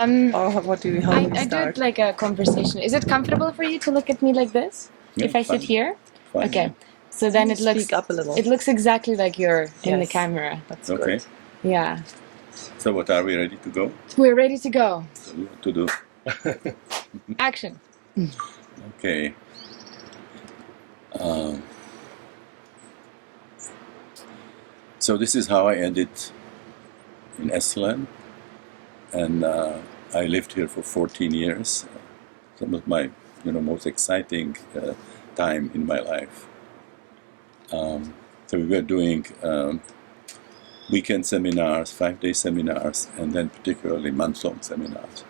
Or what do we, how do we I do start? it like a conversation. Is it comfortable for you to look at me like this? Yeah, If I sit fine. here? Fine, Okay. yeah. So then it looks Speak up a little. it looks exactly like you're in the Yes. camera. That's Okay. good. Yeah. So what, are we ready to go? We're ready to go. So what to do? Action. Okay. So this is how I ended in Esalen, and I lived here for 14 years. Some of my, most exciting time in my life. So we were doing weekend seminars, 5-day seminars, and then particularly month-long seminars.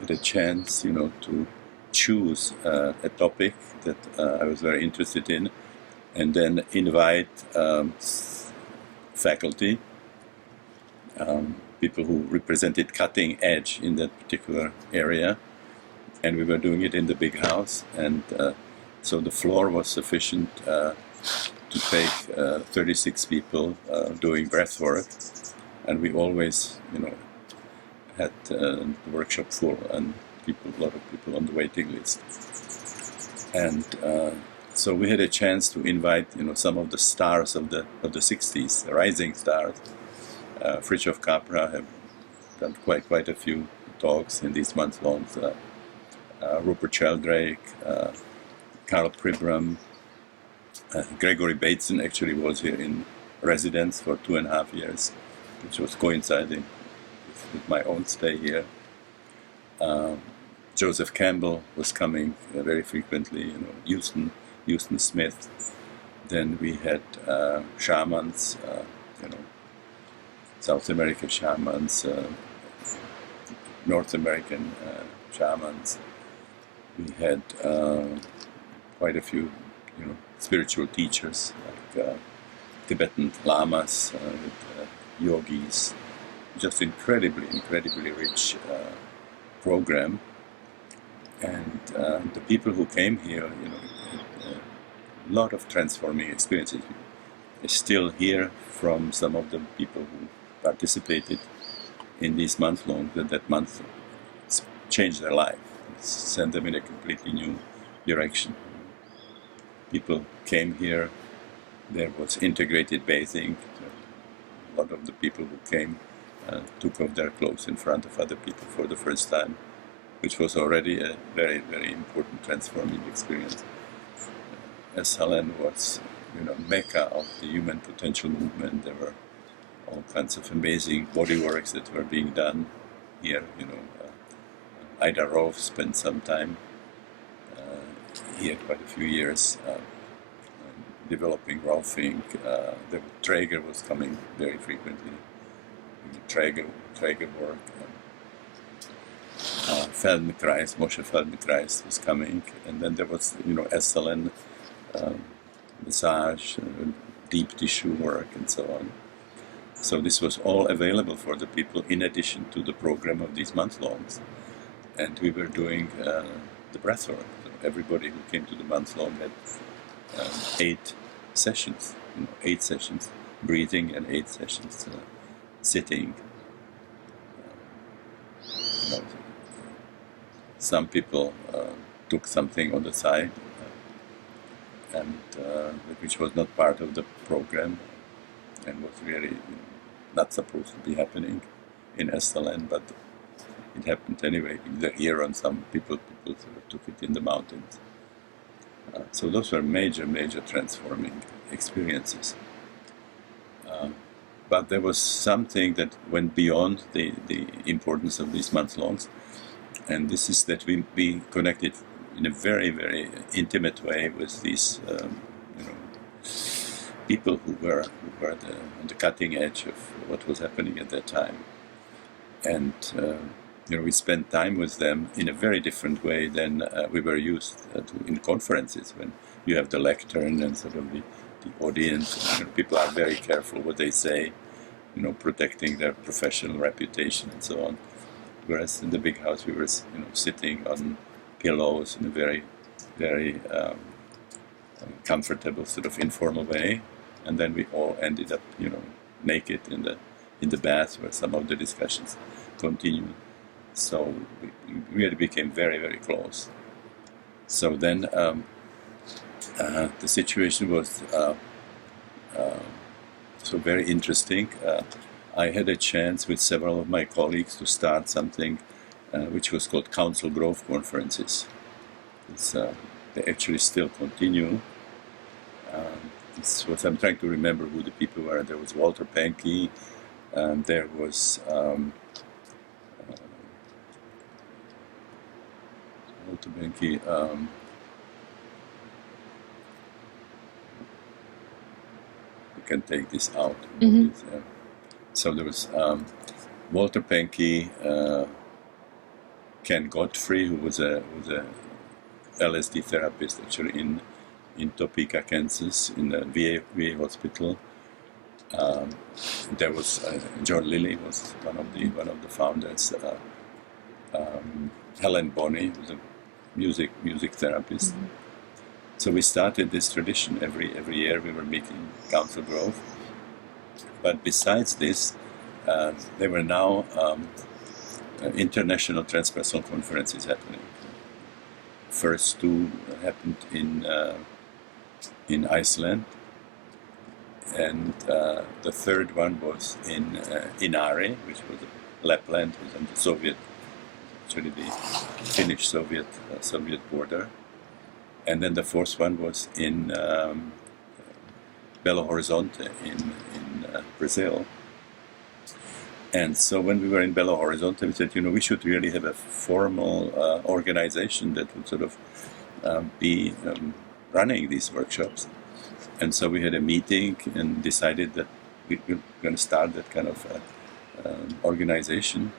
With a chance, to choose a topic that I was very interested in, and then invite faculty, people who represented cutting edge in that particular area, and we were doing it in the big house, and so the floor was sufficient to take 36 people doing breath work, and we always, had the workshop full and a lot of people on the waiting list. And so we had a chance to invite, some of the stars of the 60s, the rising stars. Fritjof Capra have done quite a few talks in these months-longs. Rupert Sheldrake, Karl Pribram, Gregory Bateson actually was here in residence for 2.5 years, which was coinciding with my own stay here. Joseph Campbell was coming very frequently, Houston Smith. Then we had shamans, South American shamans, North American shamans. We had quite a few, spiritual teachers like Tibetan lamas, with yogis. Just incredibly rich program. And the people who came here, had a lot of transforming experiences. I still hear from some of the people who participated in these month-long that month changed their life, sent them in a completely new direction. People came here, there was integrated bathing. A lot of the people who came took off their clothes in front of other people for the first time, which was already a very important transforming experience. Esalen was, mecca of the human potential movement. There were all kinds of amazing bodyworks that were being done here. Ida Rolf spent some time here, quite a few years, developing Rolfing. Traeger was coming very frequently. Traeger work. Moshe Feldenkrais was coming, and then there was, Esalen, massage, deep tissue work, and so on. So this was all available for the people in addition to the program of these month-longs. And we were doing the breath work. So everybody who came to the month-long had 8 sessions, 8 sessions breathing and 8 sessions sitting. Some people took something on the side, and which was not part of the program, and was really not supposed to be happening in Esalen, but it happened anyway. Either here or some people sort of took it in the mountains. So those were major transforming experiences. But there was something that went beyond the importance of these month-longs, and this is that we connected in a very intimate way with these people who were on the cutting edge of what was happening at that time. And we spent time with them in a very different way than we were used to in conferences, when you have the lectern and sort of the audience. People are very careful what they say, protecting their professional reputation and so on. Whereas in the big house, we were, sitting on pillows in a very comfortable, sort of informal way, and then we all ended up, naked in the bath, where some of the discussions continued. So we really became very, very close. So then the situation was so very interesting. I had a chance with several of my colleagues to start something which was called Council Grof conferences. They actually still continue. I'm trying to remember who the people were. There was Walter Pankey, there was Walter Pankey, we can take this out. Mm-hmm. So there was Walter Pankey, Ken Godfrey, who was a LSD therapist actually in Topeka, Kansas, in the VA hospital. There was John Lilly was one of the founders. Helen Bonney was a music therapist. Mm-hmm. So we started this tradition every year. We were meeting Council Grove. But besides this, there were now international transpersonal conferences happening. First two happened in Iceland, and the third one was in Inari, which was Lapland, was on the Soviet, actually the Finnish-Soviet border, and then the fourth one was in Belo Horizonte in Brazil. And so when we were in Belo Horizonte, we said, we should really have a formal organization that would sort of be running these workshops. And so we had a meeting and decided that we were going to start that kind of organization.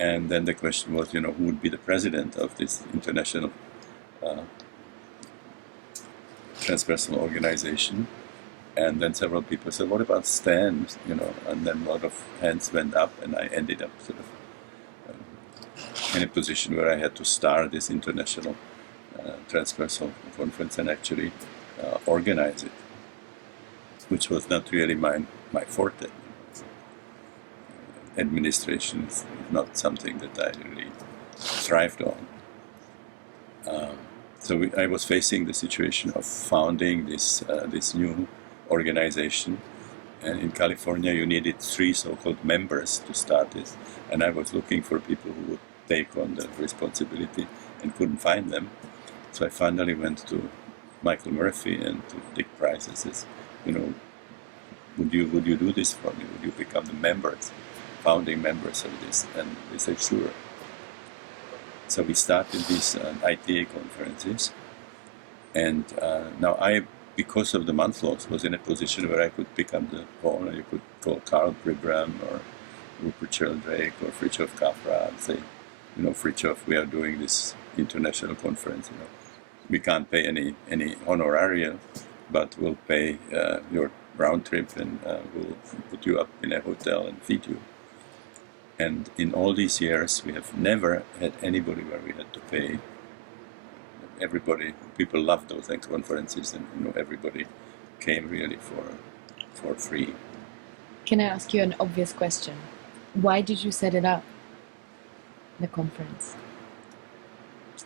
And then the question was, who would be the president of this international transpersonal organization? And then several people said, what about Stan? And then a lot of hands went up, and I ended up sort of in a position where I had to start this international transpersonal conference and actually organize it, which was not really my forte. Administration is not something that I really thrived on. So I was facing the situation of founding this new organization, and in California you needed 3 so-called members to start it, and I was looking for people who would take on the responsibility and couldn't find them. So I finally went to Michael Murphy and to Dick Price and says, would you do this for me? Would you become the founding members of this? And they said, sure. So we started these ITA conferences, and now because of the month laws, was in a position where I could pick up the phone, and you could call Carl Pribram or Rupert Sheldrake or Fritjof Capra and say, Fritjof, we are doing this international conference. We can't pay any honoraria, but we'll pay your round trip, and we'll put you up in a hotel and feed you. And in all these years, we have never had anybody where we had to pay. People loved those conferences, and everybody came really for free. Can I ask you an obvious question? Why did you set it up, the conference?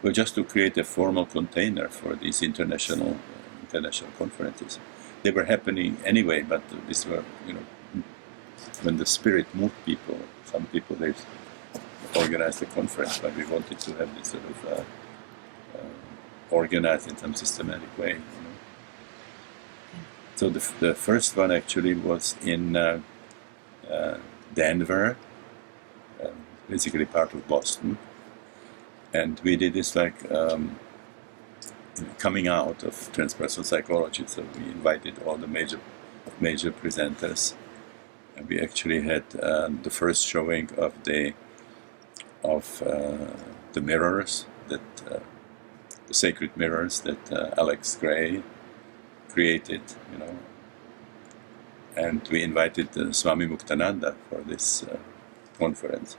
Well, just to create a formal container for these international conferences. They were happening anyway, but these were, when the spirit moved people. Some people, they organized a conference, but we wanted to have this sort of organized in some systematic way. So the first one actually was in Denver, basically part of Boston, and we did this coming out of transpersonal psychology. So we invited all the major presenters. And we actually had the first showing of the mirrors that the sacred mirrors that Alex Gray created, and we invited Swami Muktananda for this conference.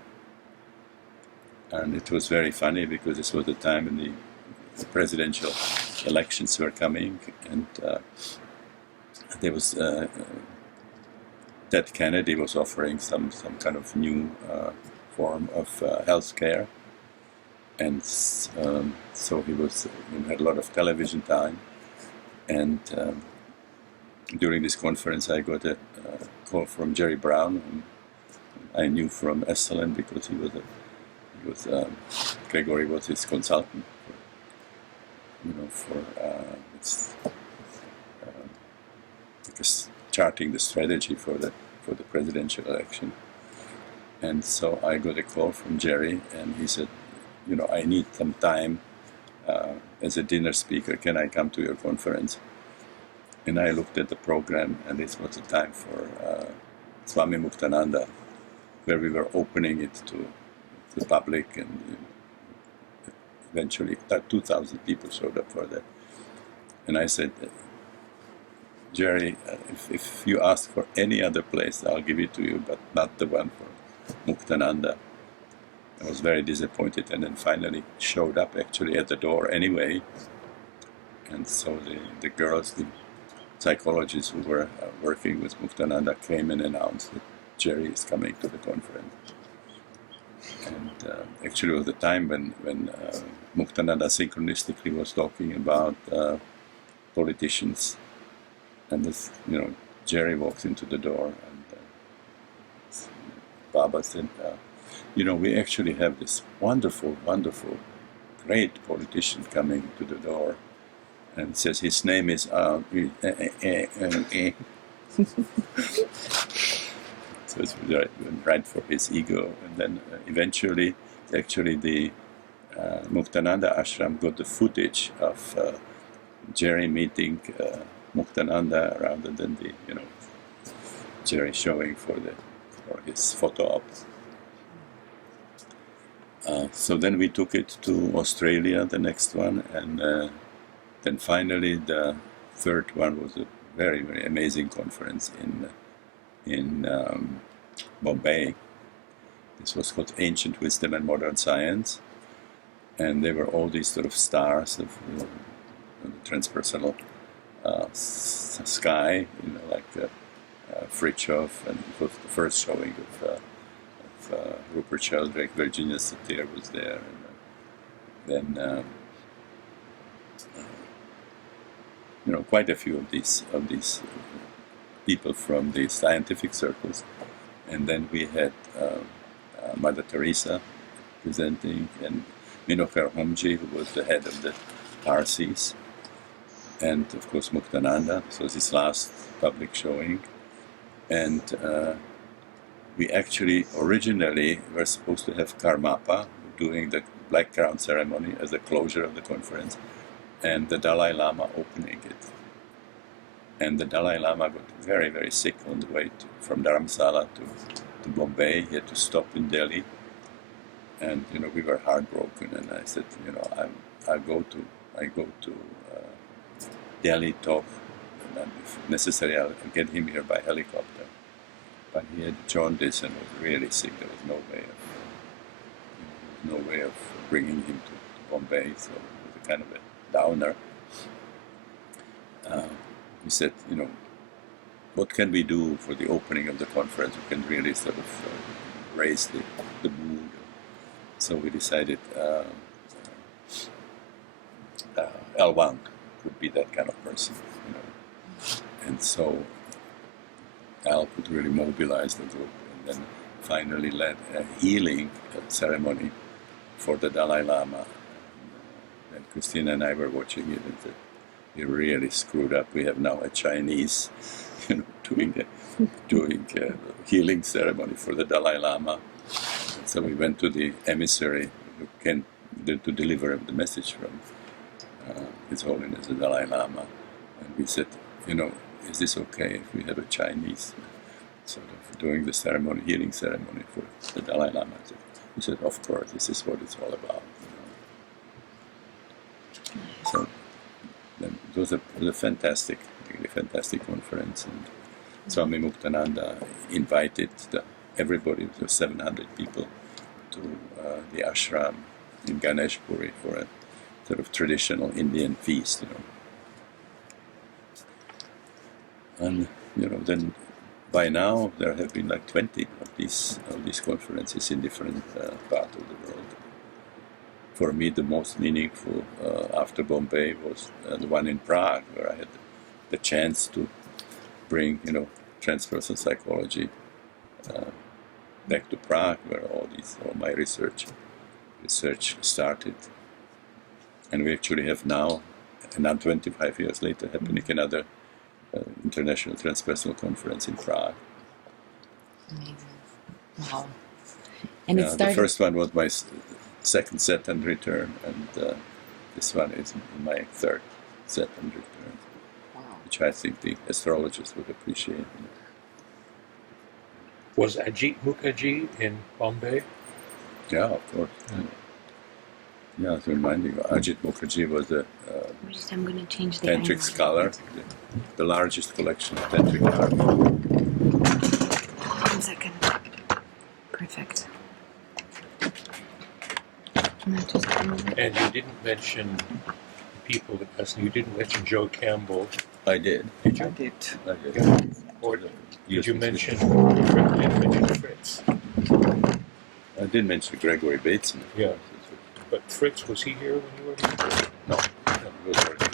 And it was very funny because this was the time when the presidential elections were coming, and there was Ted Kennedy was offering some kind of new form of healthcare, and so he was had a lot of television time. And during this conference, I got a call from Jerry Brown, whom I knew from Esalen because he was Gregory was his consultant, for just charting the strategy for the presidential election. And so I got a call from Jerry, and he said, I need some time as a dinner speaker. Can I come to your conference? And I looked at the program, and this was the time for Swami Muktananda, where we were opening it to the public, and eventually 2,000 people showed up for that. And I said, Jerry, if you ask for any other place, I'll give it to you, but not the one for Muktananda. I was very disappointed, and then finally showed up actually at the door anyway. And so the girls, the psychologists who were working with Muktananda, came and announced that Jerry is coming to the conference. And actually it was the time when Muktananda synchronistically was talking about politicians. And this, Jerry walks into the door, and Baba said, we actually have this wonderful, wonderful, great politician coming to the door, and says his name is So it's right for his ego. And then eventually, actually the Muktananda ashram got the footage of Jerry meeting Muktananda rather than the Jerry showing for his photo op. So then we took it to Australia, the next one, and then finally the third one was a very, very amazing conference in Bombay. This was called Ancient Wisdom and Modern Science, and there were all these sort of stars of the transpersonal sky, like Fritjof, and it was the first showing of Rupert Sheldrake. Virginia Satir was there, and then quite a few of these people from the scientific circles. And then we had Mother Teresa presenting, and Minohar Homji, who was the head of the Parsis, and of course Muktananda. This was his last public showing. And we actually originally were supposed to have Karmapa doing the black crown ceremony as a closure of the conference, and the Dalai Lama opening it. And the Dalai Lama got very, very sick on the way from Dharamsala to Bombay. He had to stop in Delhi, and we were heartbroken. And I said, I go to Delhi, talk, and if necessary, I'll get him here by helicopter. But he had jaundice and was really sick. There was no way of bringing him to Bombay. So it was a kind of a downer. He said, what can we do for the opening of the conference? We can really sort of raise the mood. So we decided L1 could be that kind of person, And so Al could really mobilize the group, and then finally led a healing ceremony for the Dalai Lama. And Christina and I were watching it, and said, "You really screwed up. We have now a Chinese, doing a healing ceremony for the Dalai Lama." And so we went to the emissary who came to deliver the message from His Holiness the Dalai Lama, and we said, is this okay if we have a Chinese sort of doing the ceremony, healing ceremony for the Dalai Lama? He said, of course, this is what it's all about. So then it was a fantastic, really fantastic conference, and Swami Muktananda invited everybody, it was 700 people, to the ashram in Ganeshpuri for a sort of traditional Indian feast, And then by now there have been like 20 of these conferences in different parts of the world. For me, the most meaningful after Bombay was the one in Prague, where I had the chance to bring, transpersonal psychology back to Prague, where all my research started. And we actually have now, and now 25 years later, happening another international transpersonal conference in Prague. Amazing. Wow. And it The started... first one was my second Saturn return, and this one is my third Saturn return, Wow. which I think the astrologers would appreciate. Was Ajit Mukherjee in Bombay? Yeah, of course. Yeah, to remind you, Ajit Mukherjee was a I'm going to change the tantric angle. scholar, the largest collection of tantric art. 1 second. Perfect. And you didn't mention people that you didn't mention Joe Campbell. I did. Did you? I did. Yeah. Or did you mention Fritz? I did mention Gregory Bateson. Yeah. But Fritz, was he here when you were here? No, he was already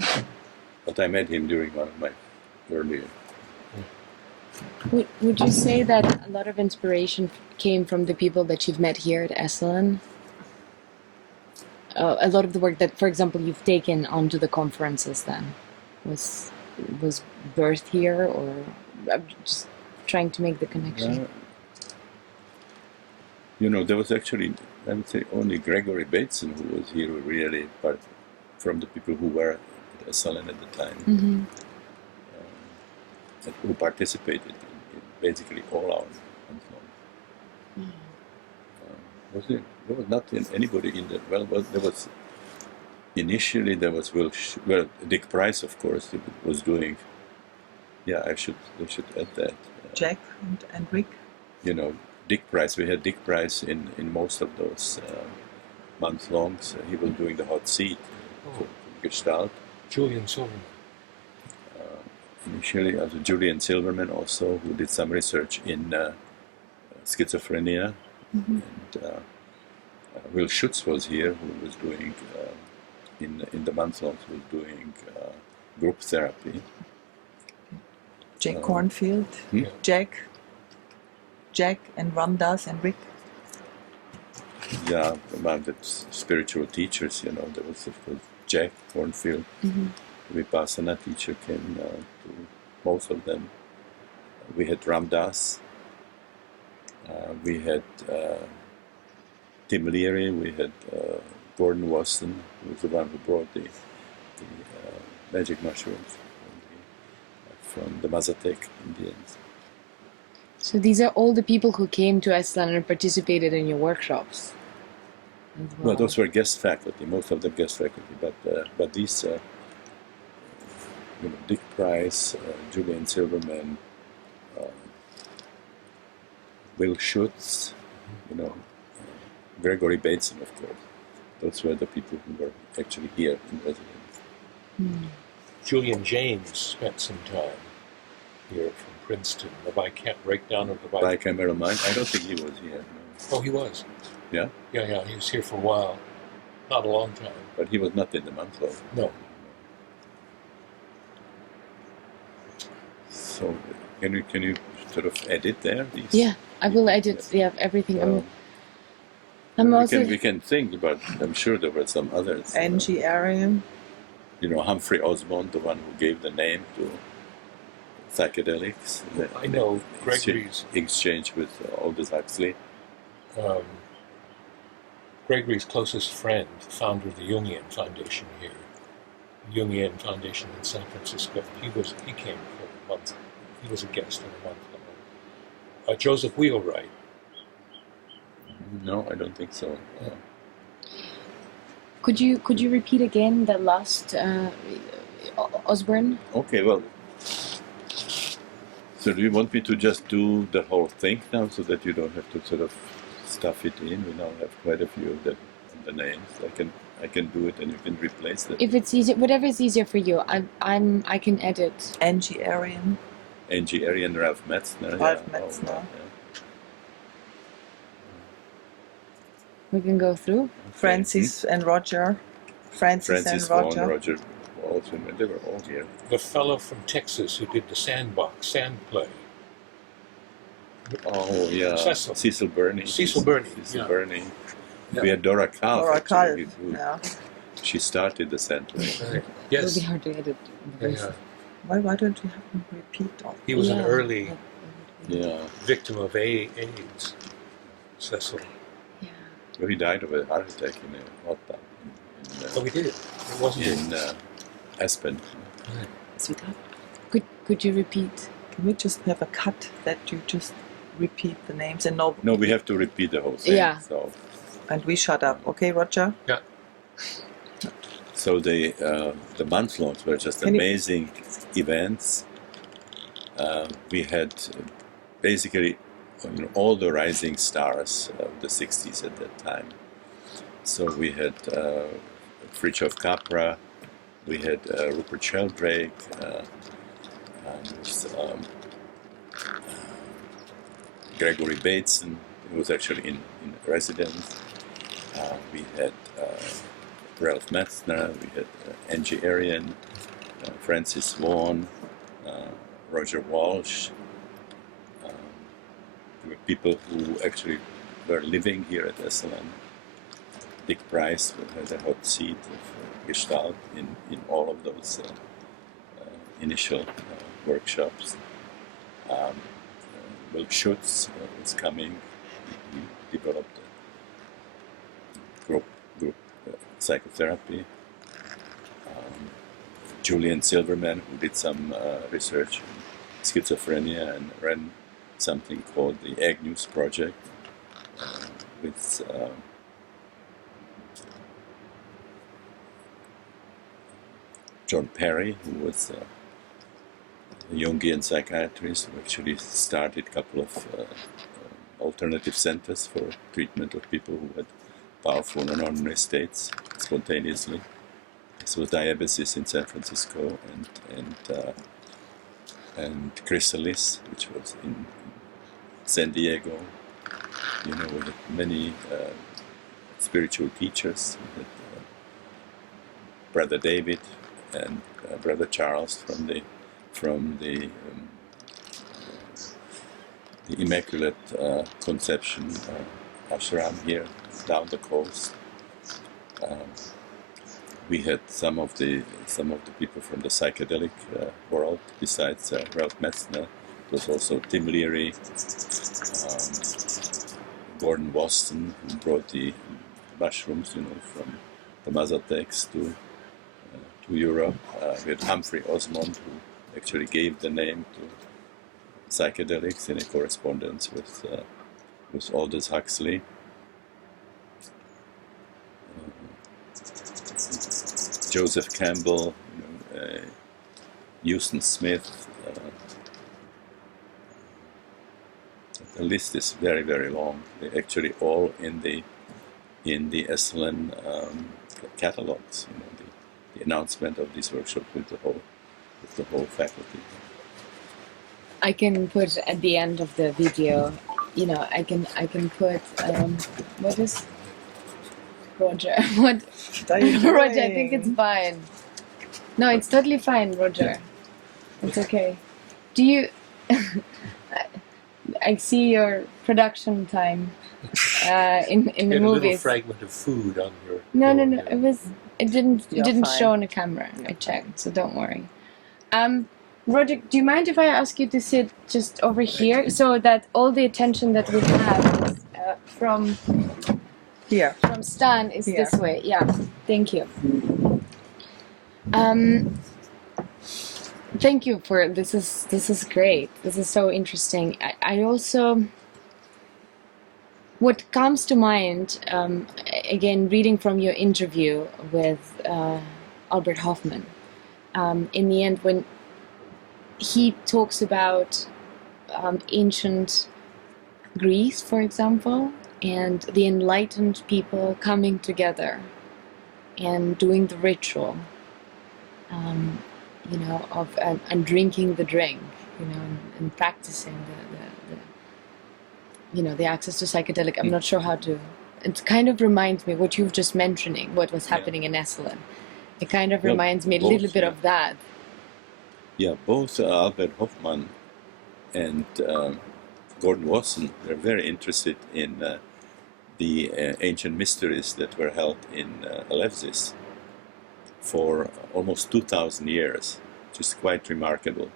gone. But I met him during one of my earlier. Would you say that a lot of inspiration came from the people that you've met here at Esalen? A lot of the work that, for example, you've taken onto the conferences then was birthed here, or I'm just trying to make the connection. There was actually, I would say, only Gregory Bateson who was here really, but from the people who were at Esalen at the time, Mm-hmm. who participated in basically all our conferences. Mm. There was not anybody in the, there was, initially there was Dick Price, of course, who was doing, I should add that. Jack and Rick? Dick Price, we had Dick Price in most of those month-longs. He was doing the hot seat for Gestalt. Julian Silverman. Initially, Julian Silverman also, who did some research in schizophrenia. Mm-hmm. And Will Schutz was here, who was doing, in the month-longs, was doing group therapy. Jack Cornfield? Jack and Ramdas and Rick? Yeah, among the spiritual teachers, there was, of course, Jack Cornfield. Mm-hmm. The Vipassana teacher came to most of them. We had Ramdas. We had Tim Leary. We had Gordon Wasson, who was the one who brought the magic mushrooms from the Mazatec Indians. So these are all the people who came to Esalen and participated in your workshops as well. Well, those were guest faculty, most of them guest faculty, but these, Dick Price, Julian Silverman, Will Schutz, Gregory Bateson, of course. Those were the people who were actually here in residence. Mm. Julian James spent some time here from Princeton, the breakdown of the bicameral mind. I don't think he was here. No. Oh, he was. Yeah? Yeah, he was here for a while. Not a long time. But he was not in the month though. No. So, can you sort of edit there? Yeah, I will edit. Yeah, everything. I'm also. We can think about. I'm sure there were some others. Angie Arian. Humphrey Osmond, the one who gave the name to psychedelics. I know Gregory's exchange with Aldous Huxley. Gregory's closest friend, founder of the Jungian Foundation here, Jungian Foundation in San Francisco. He came for a month. He was a guest in a month. Joseph Wheelwright. No, I don't think so. Could you repeat again the last Osborne? Okay, well. So do you want me to just do the whole thing now, so that you don't have to sort of stuff it in? We now have quite a few of them the names. I can do it, and you can replace it. If it's easy, whatever is easier for you. I can edit. Angie Arian. Angie Arian, Ralph Metzner. Ralph yeah. Metzner. Oh, yeah. We can go through. Francis and Roger. Francis and Vaughan, Roger. Roger Walsh, they were all here. The fellow from Texas who did the sand play. Oh yeah, Cecil Burney. Cecil Burney. Cecil Yeah. Burney. Yeah. We had Dora Kalf. Dora Kalf. actually, who- Yeah. She started the sand play. Right. It'll Yes. be hard to edit. Yeah. Why don't we have them repeat all? He was an early Yeah. victim of AIDS. Cecil. Yeah. Well, he died of a heart attack in a hot tub Oh, he did. It wasn't. in Aspen. Sweetheart, Could you repeat? can we just have a cut that you just repeat the names and no, No, we have to repeat the whole thing. Yeah. and we shut up, okay, Roger? Yeah. So the month-longs were just Can you- amazing events. We had basically all the rising stars of the 60s at that time. So we had Fritjof Capra, we had Rupert Sheldrake, Gregory Bateson, who was actually in residence. We had Ralph Metzner, we had Angie Arian, Francis Vaughan, Roger Walsh. There were people who actually were living here at Esalen. Dick Price had a hot seat of Gestalt in all of those initial workshops. Will Schutz was coming. He developed group psychotherapy. Julian Silverman, who did some research on schizophrenia and ran something called the Agnews Project with John Perry, who was a Jungian psychiatrist who actually started a couple of alternative centers for treatment of people who had powerful non-ordinary states spontaneously. This was Diabasis in San Francisco and Chrysalis, which was in San Diego. We had many spiritual teachers. We had Brother David and Brother Charles from the Immaculate Conception ashram here down the coast. We had some of the people from the psychedelic world besides Ralph Metzner. It was also Tim Leary, Gordon Waston, who brought the mushrooms, from the Mazatecs to Europe. We had Humphrey Osmond, who actually gave the name to psychedelics in a correspondence with Aldous Huxley. Joseph Campbell, Houston Smith. The list is very, very long. They're actually all in the Esalen catalogs. The announcement of this workshop with the whole faculty. I can put at the end of the video. I can put what is Roger? What? Roger, I think it's fine. No, it's totally fine, Roger. It's okay. Do you? I see your production time in the You had a little movies. fragment of food on your. No. your- It didn't You're show fine. on the camera. I You're checked, so don't worry. Roger, do you mind if I ask you to sit just over here so that all the attention that we have is, from Here. Stan is Here. this way? Yeah, thank you. Thank you for this is great. This is so interesting. I also, what comes to mind, again, reading from your interview with Albert Hoffman, in the end, when he talks about ancient Greece, for example, and the enlightened people coming together and doing the ritual, you know, of and drinking the drink, you know, and practicing the you know, the access to psychedelic. I'm not sure how to. It kind of reminds me what you've just mentioning, what was happening in Esalen. It kind of Well, reminds me a both, little bit yeah. of that. Yeah, both Albert Hoffman and Gordon Wasson were very interested in the ancient mysteries that were held in Eleusis for almost 2,000 years, which is quite remarkable.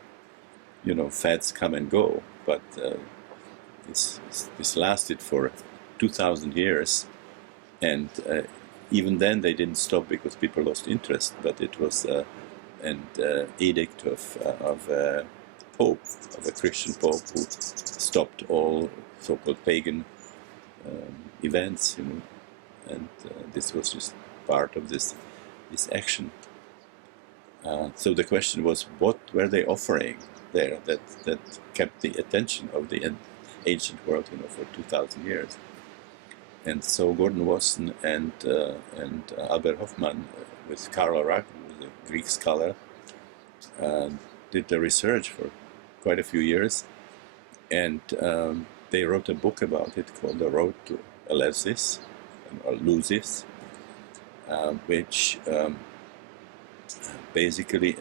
You know, fads come and go, but this lasted for 2,000 years, and even then they didn't stop because people lost interest. But it was an edict of Pope, of a Christian Pope, who stopped all so-called pagan events, you know, and this was just part of this action. So the question was, what were they offering there that kept the attention of the ancient world, you know, for 2,000 years? And so Gordon Wasson and Albert Hoffman, with Karl Arrak, who was a Greek scholar, did the research for quite a few years, and they wrote a book about it called The Road to Eleusis, or Lusis, which basically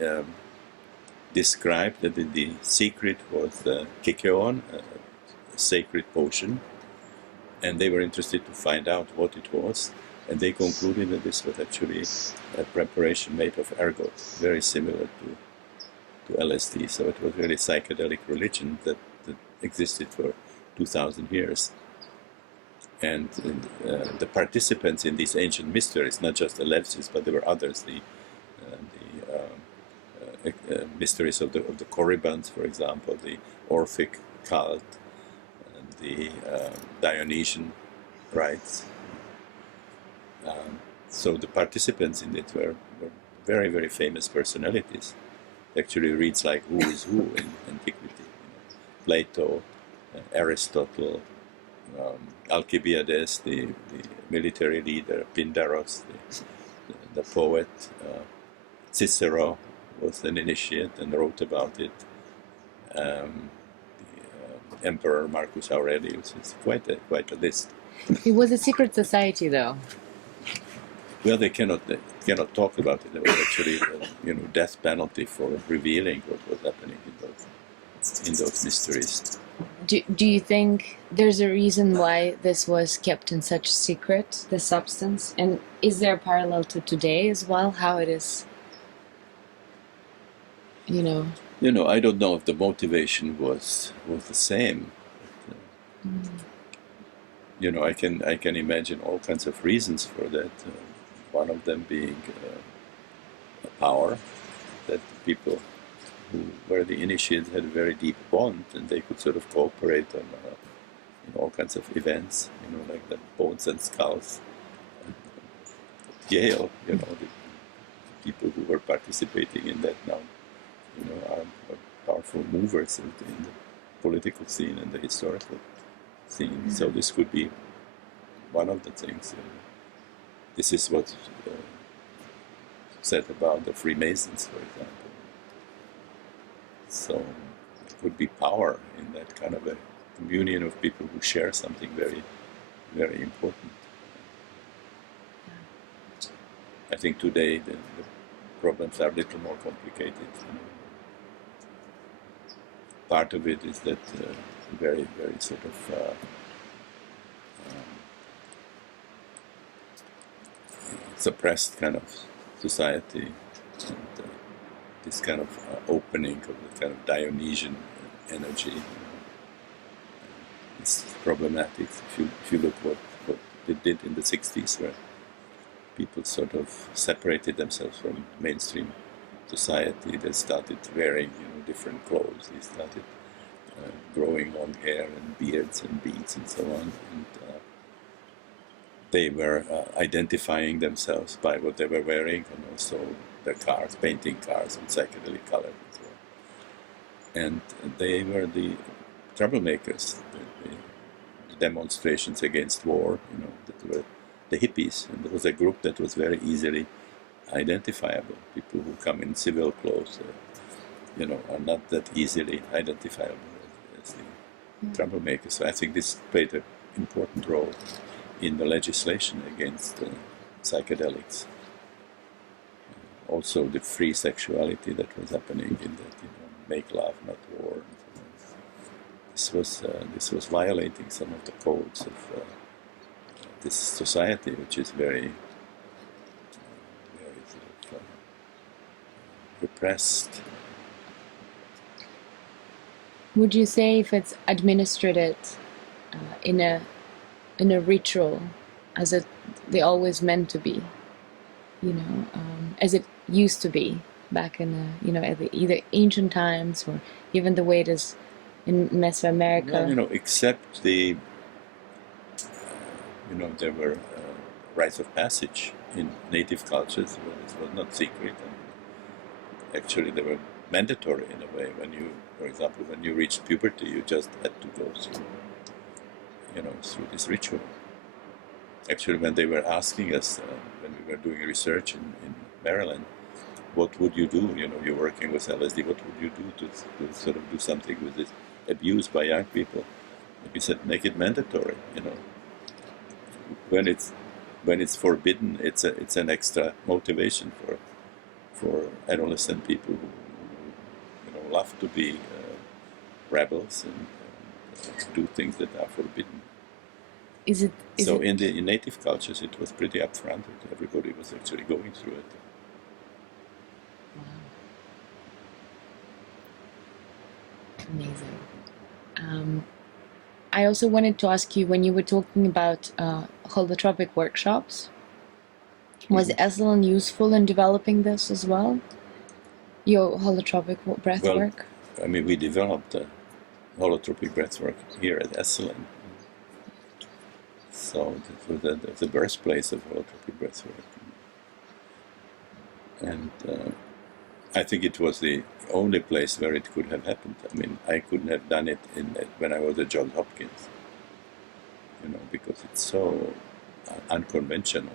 described that the secret was Kikeon, a sacred potion, and they were interested to find out what it was, and they concluded that this was actually a preparation made of ergot, very similar to LSD. So it was really psychedelic religion that existed for 2,000 years. And the participants in these ancient mysteries, not just Eleusis, but there were others, the mysteries of the Corribans, for example, the Orphic cult, and the Dionysian rites. So the participants in it were very, very famous personalities. Actually reads like who is who in antiquity. You know, Plato, Aristotle, Alcibiades, the military leader, Pindaros, the poet, Cicero was an initiate and wrote about it. The Emperor Marcus Aurelius. It's quite a list. It was a secret society, though. Well, they cannot talk about it. There was actually death penalty for revealing what was happening in those mysteries. Do you think there's a reason why this was kept in such secret, the substance? And is there a parallel to today as well, how it is, you know? You know, I don't know if the motivation was the same. But, you know, I can imagine all kinds of reasons for that. One of them being power, that the people who were the initiates had a very deep bond, and they could sort of cooperate on in all kinds of events, you know, like the Bones and Skulls at Yale. You know, the people who were participating in that now, you know, are powerful movers in the political scene and the historical scene. So this could be one of the things. This is what said about the Freemasons, for example. So there could be power in that kind of a communion of people who share something very, very important. I think today the problems are a little more complicated. You know. Part of it is that very, very sort of suppressed kind of society, and this kind of opening of the kind of Dionysian energy is problematic. If you look what they did in the 60s, where people sort of separated themselves from mainstream society, they started wearing different clothes, they started growing long hair and beards and beads and so on, and they were identifying themselves by what they were wearing, and also their cars, painting cars in psychedelic colors and so on. And they were the troublemakers. demonstrations against war, that were the hippies, and there was a group that was very easily identifiable. People who come in civil clothes, are not that easily identifiable as the troublemakers. So I think this played an important role in the legislation against psychedelics. Also, the free sexuality that was happening in that, make love, not war. This was violating some of the codes of this society, which is very sort of repressed. Would you say if it's administered in a ritual, as they always meant to be, as it used to be back in either ancient times or even the way it is in Mesoamerica? Well, except the there were rites of passage in native cultures. Well, this was not secret, and actually they were mandatory in a way. For example, when you reached puberty, you just had to go through, through this ritual. Actually, when they were asking us, when we were doing research in Maryland, what would you do? You're working with LSD. What would you do to sort of do something with this abuse by young people? We said, make it mandatory. When it's forbidden, it's an extra motivation for adolescent people who love to be rebels and do things that are forbidden. In native cultures, it was pretty upfront. Everybody was actually going through it. Wow. Amazing. I also wanted to ask you, when you were talking about holotropic workshops, was Esalen useful in developing this as well? Your holotropic breath work? I mean, we developed holotropic breathwork here at Esalen. So it was the birthplace of holotropic breathwork. And I think it was the only place where it could have happened. I mean, I couldn't have done it when I was at Johns Hopkins, because it's so unconventional.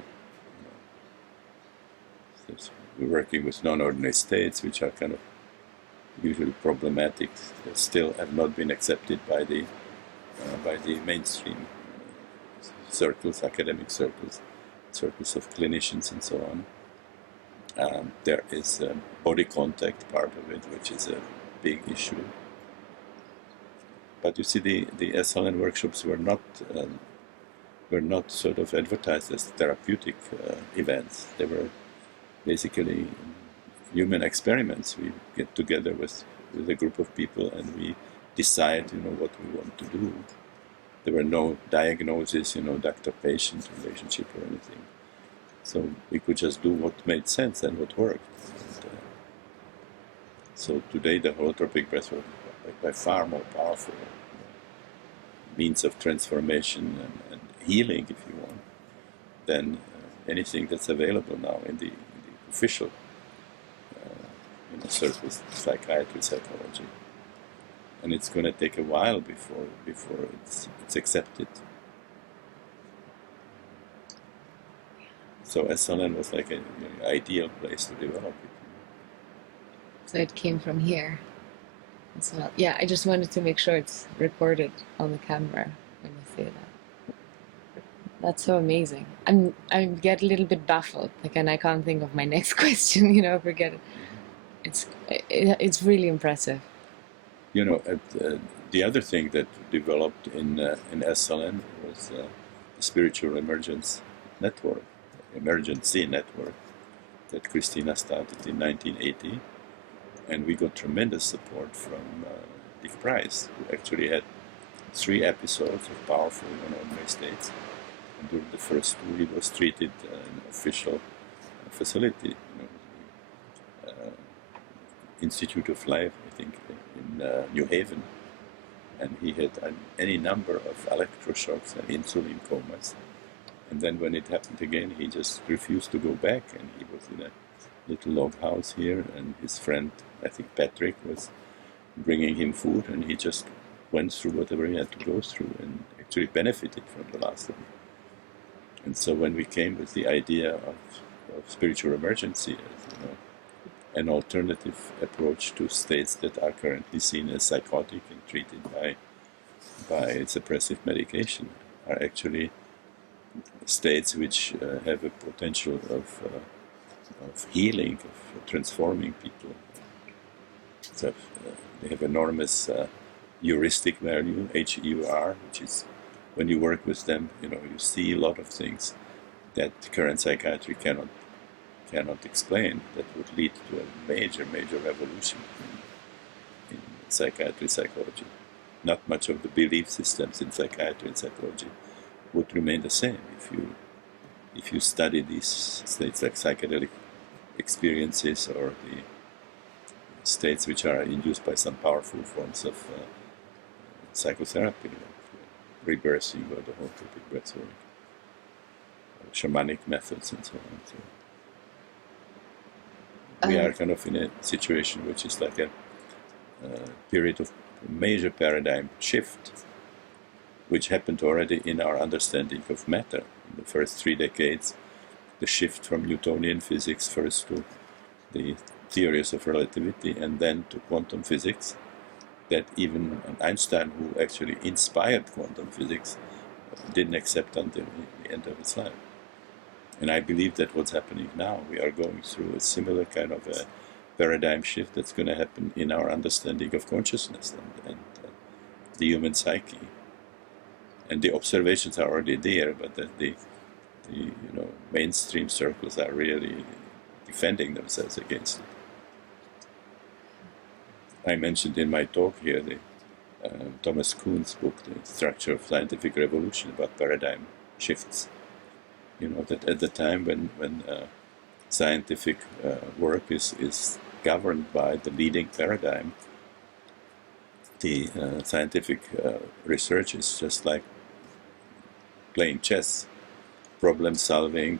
We're working with non-ordinary states, which are kind of usually problematic. They still have not been accepted by the mainstream circles, academic circles, circles of clinicians, and so on. There is body contact part of it, which is a big issue. But you see, the Esalen workshops were not sort of advertised as therapeutic events. They were basically human experiments. We get together with a group of people and we decide, what we want to do. There were no diagnoses, doctor-patient relationship or anything. So we could just do what made sense and what worked. And, so today the holotropic breathwork is by far more powerful means of transformation and healing, if you want, than anything that's available now in the official circles, psychiatry, psychology. And it's going to take a while before it's accepted. So Esalen was like an ideal place to develop it. So it came from here as well. Yeah, I just wanted to make sure it's recorded on the camera when you say that. That's so amazing. I get a little bit baffled, and I can't think of my next question. Forget it. It's really impressive. The other thing that developed in Esalen was the Spiritual Emergency Network that Christina started in 1980, and we got tremendous support from Dick Price, who actually had 3 episodes of powerful non-ordinary states. And during the first 2, he was treated in an official facility, Institute of Life, I think, in New Haven, and he had any number of electroshocks and insulin comas. And then when it happened again, he just refused to go back, and he was in a little log house here, and his friend, I think Patrick, was bringing him food, and he just went through whatever he had to go through, and actually benefited from the last one. And so when we came with the idea of spiritual emergency as an alternative approach to states that are currently seen as psychotic and treated by suppressive medication, are actually states which have a potential of healing, of transforming people. So they have enormous heuristic value, HEUR, which is when you work with them, you see a lot of things that current psychiatry cannot explain, that would lead to a major revolution in psychiatry, psychology. Not much of the belief systems in psychiatry and psychology would remain the same if you study these states like psychedelic experiences or the states which are induced by some powerful forms of psychotherapy, like rebirthing or the holotropic breathwork, or shamanic methods and so on. So we are kind of in a situation which is like a period of major paradigm shift, which happened already in our understanding of matter. In the first 3 decades, the shift from Newtonian physics first to the theories of relativity and then to quantum physics, that even Einstein, who actually inspired quantum physics, didn't accept until the end of his life. And I believe that what's happening now, we are going through a similar kind of a paradigm shift that's going to happen in our understanding of consciousness and the human psyche. And the observations are already there, but that the mainstream circles are really defending themselves against it. I mentioned in my talk here the Thomas Kuhn's book, The Structure of Scientific Revolution, about paradigm shifts. That at the time when scientific work is governed by the leading paradigm, the scientific research is just like playing chess, problem solving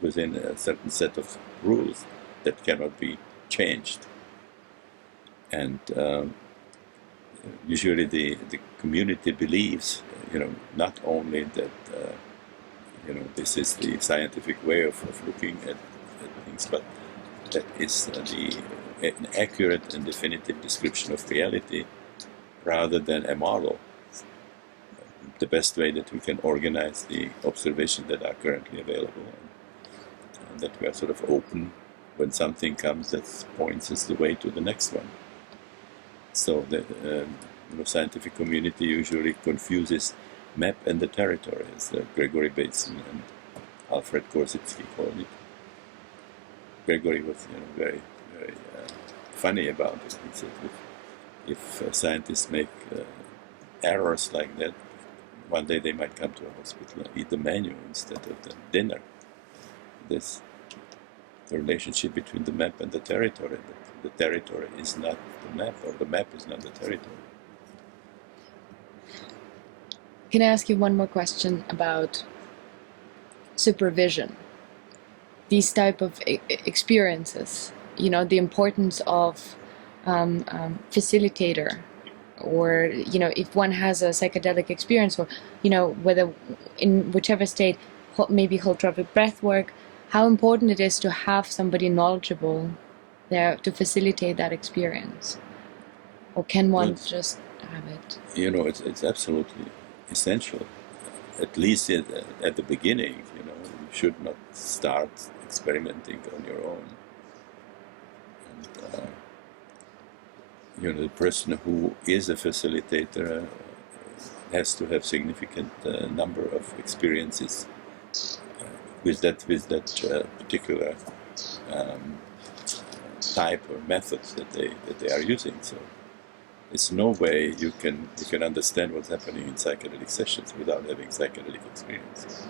within a certain set of rules that cannot be changed. And usually the community believes, not only that this is the scientific way of looking at things, but that is an accurate and definitive description of reality rather than a model. The best way that we can organize the observations that are currently available, and that we are sort of open when something comes that points us the way to the next one. So the scientific community usually confuses map and the territory, as Gregory Bateson and Alfred Korzybski called it. Gregory was very funny about it. He said if scientists make errors like that, one day they might come to a hospital and eat the menu instead of the dinner. This the relationship between the map and the territory. The territory is not the map, or the map is not the territory. Can I ask you one more question about supervision? These type of experiences, the importance of facilitator, or if one has a psychedelic experience, or whether in whichever state, maybe holotropic breath work, how important it is to have somebody knowledgeable there to facilitate that experience, or can one just have it? It's absolutely essential. At least at the beginning, you should not start experimenting on your own. And the person who is a facilitator has to have significant number of experiences with that particular type or methods that they are using. So it's no way you can understand what's happening in psychedelic sessions without having psychedelic experiences.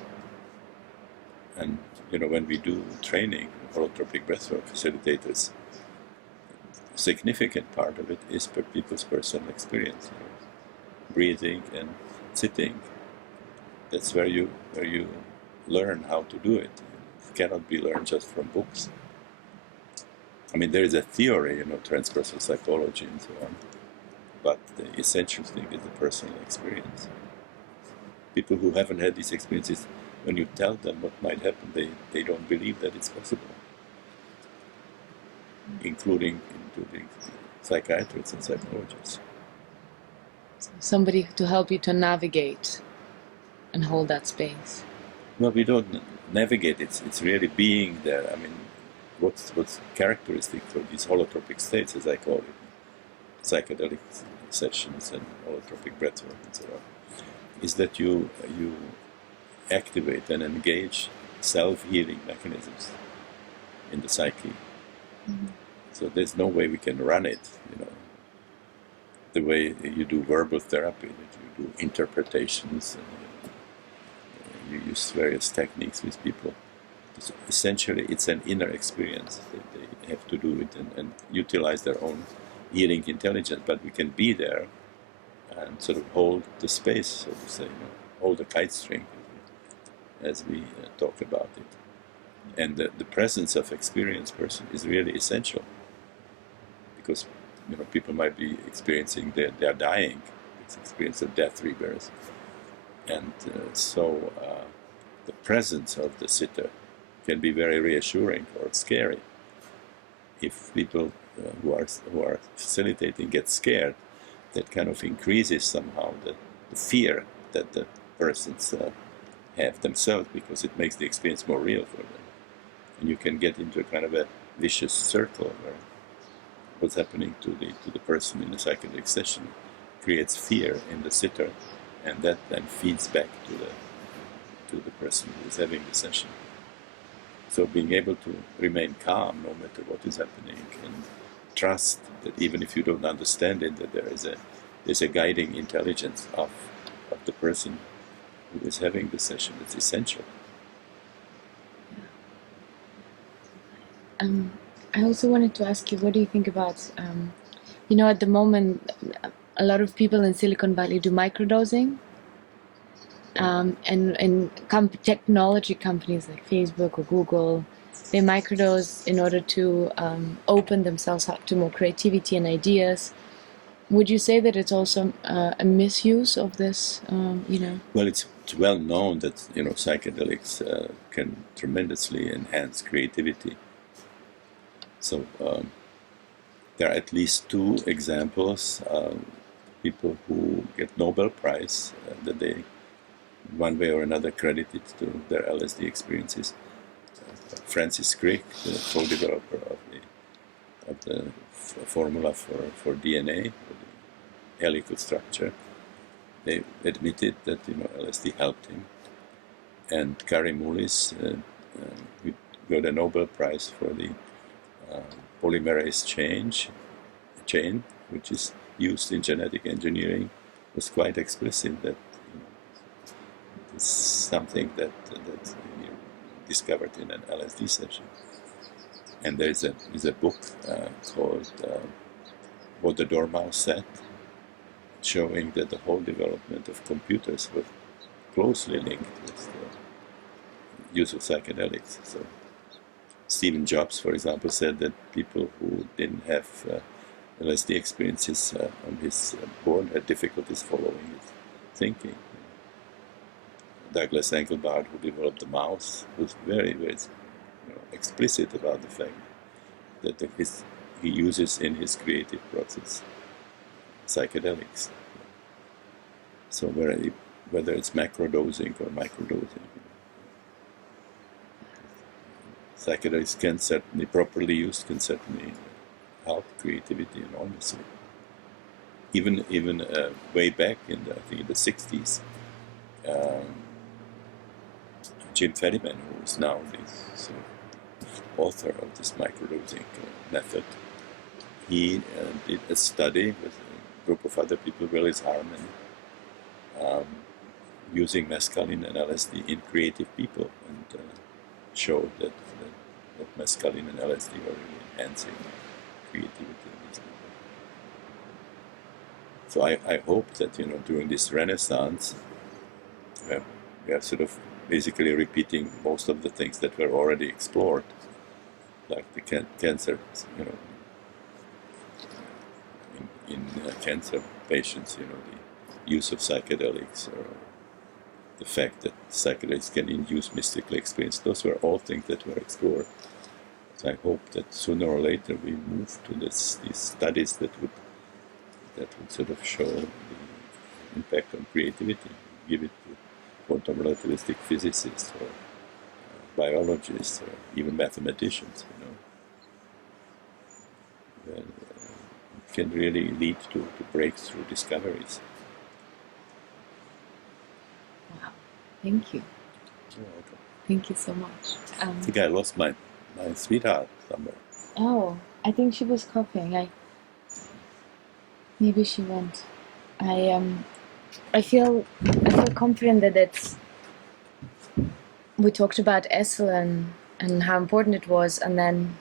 And when we do training, holotropic breathwork facilitators, a significant part of it is per people's personal experience. Breathing and sitting. That's where you learn how to do it. It cannot be learned just from books. I mean, there is a theory, transpersonal psychology and so on, but the essential thing is the personal experience. People who haven't had these experiences, when you tell them what might happen, they don't believe that it's possible, including psychiatrists and psychologists. Somebody to help you to navigate and hold that space. Well, we don't navigate. It's really being there. I mean, what's characteristic for these holotropic states, as I call it, psychedelic sessions and holotropic breathwork and so on, is that you activate and engage self-healing mechanisms in the psyche. Mm-hmm. So there's no way we can run it, the way you do verbal therapy, that you do interpretations and you use various techniques with people. So essentially, it's an inner experience that they have to do it and utilize their own healing intelligence. But we can be there and sort of hold the space, so to say, hold the kite string as we talk about it. And the presence of experienced person is really essential, because people might be experiencing they're dying, it's experience of death rebirth, and so the presence of the sitter can be very reassuring or scary. If people who are facilitating get scared, that kind of increases somehow the fear that the persons have themselves, because it makes the experience more real for them. And you can get into a kind of a vicious circle where what's happening to the person in a psychedelic session creates fear in the sitter, and that then feeds back to the person who is having the session. So being able to remain calm no matter what is happening, and trust that even if you don't understand it, that there's a guiding intelligence of the person who is having the session. It's essential. I also wanted to ask you, what do you think about, at the moment, a lot of people in Silicon Valley do microdosing, and technology companies like Facebook or Google, they microdose in order to open themselves up to more creativity and ideas. Would you say that it's also a misuse of this, Well, it's well known that, psychedelics can tremendously enhance creativity. So there are at least 2 examples, people who get Nobel Prize that they, one way or another, credited to their LSD experiences. Francis Crick, the co-developer of the formula for DNA, for the helical structure, they admitted that LSD helped him. And Kary Mullis got a Nobel Prize for the polymerase chain, which is used in genetic engineering, was quite explicit that it's something that you discovered in an LSD session. And there is a book called What the Dormouse Said, showing that the whole development of computers was closely linked with the use of psychedelics. So Stephen Jobs, for example, said that people who didn't have LSD experiences on his board had difficulties following his thinking. Douglas Engelbart, who developed the mouse, was very, very explicit about the fact that he uses in his creative process psychedelics. So whether it's macrodosing or microdosing, psychedelics can certainly, properly used, can certainly help creativity enormously. Even way back in the 60s, Jim Fadiman, who is now the sort of author of this microdosing method, he did a study with a group of other people, Willis Harman, using mescaline and LSD in creative people, and showed that mescaline and LSD were really enhancing creativity in these people. So I hope that during this renaissance, we are sort of basically repeating most of the things that were already explored, like the cancer, in cancer patients, the use of psychedelics, or the fact that psychedelics can induce mystical experience. Those were all things that were explored. So I hope that sooner or later we move to these studies that would sort of show the impact on creativity, give it to quantum relativistic physicists or biologists or even mathematicians, It can really lead to breakthrough discoveries. Wow. Thank you. You're welcome. Thank you so much. I think I lost my sweetheart somewhere. Oh, I think she was coughing. Maybe she went. I feel confident that it's. We talked about Esalen and how important it was, and then,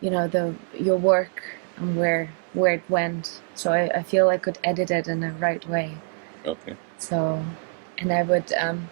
your work and where it went. So I feel I could edit it in the right way. Okay. So, and I would hold on.